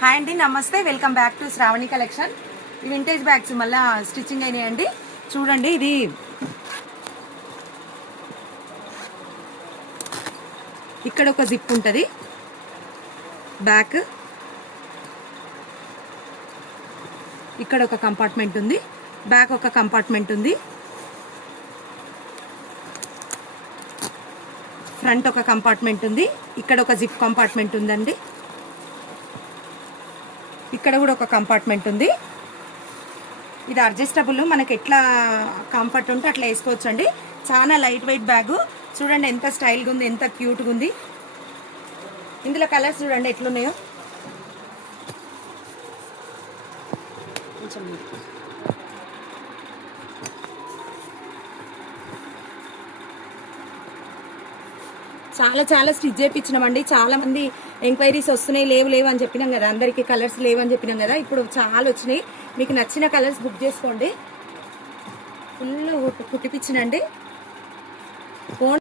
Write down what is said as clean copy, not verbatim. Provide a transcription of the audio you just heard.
Hi అండి, నమస్తే. Welcome back to Shravani collection. ఈ వింటేజ్ బ్యాగ్స్ మళ్ళీ స్టిచ్చింగ్ అయినాయండి. చూడండి, ఇది ఇక్కడ ఒక జిప్ ఉంటుంది, బ్యాక్ ఇక్కడ ఒక కంపార్ట్మెంట్ ఉంది, బ్యాక్ ఒక కంపార్ట్మెంట్ ఉంది, ఫ్రంట్ ఒక కంపార్ట్మెంట్ ఉంది, ఇక్కడ ఒక జిప్ కంపార్ట్మెంట్ ఉందండి, ఇక్కడ కూడా ఒక కంపార్ట్మెంట్ ఉంది. ఇది అడ్జస్టబుల్, మనకి ఎట్లా కంఫర్ట్ ఉంటే అట్లా వేసుకోవచ్చు అండి. చాలా లైట్ వెయిట్ బ్యాగు. చూడండి ఎంత స్టైల్గా ఉంది, ఎంత క్యూట్గా ఉంది. ఇందులో కలర్స్ చూడండి ఎట్లున్నాయో. చాలా చాలా స్టిచ్ చేయించినామండి. చాలా మంది ఎంక్వైరీస్ వస్తున్నాయి, లేవు అని చెప్పినాం కదా, అందరికీ కలర్స్ లేవని చెప్పినాం కదా. ఇప్పుడు చాలా వచ్చినాయి. మీకు నచ్చిన కలర్స్ బుక్ చేసుకోండి. ఫుల్ కుట్టిపించినండి. ఫోన్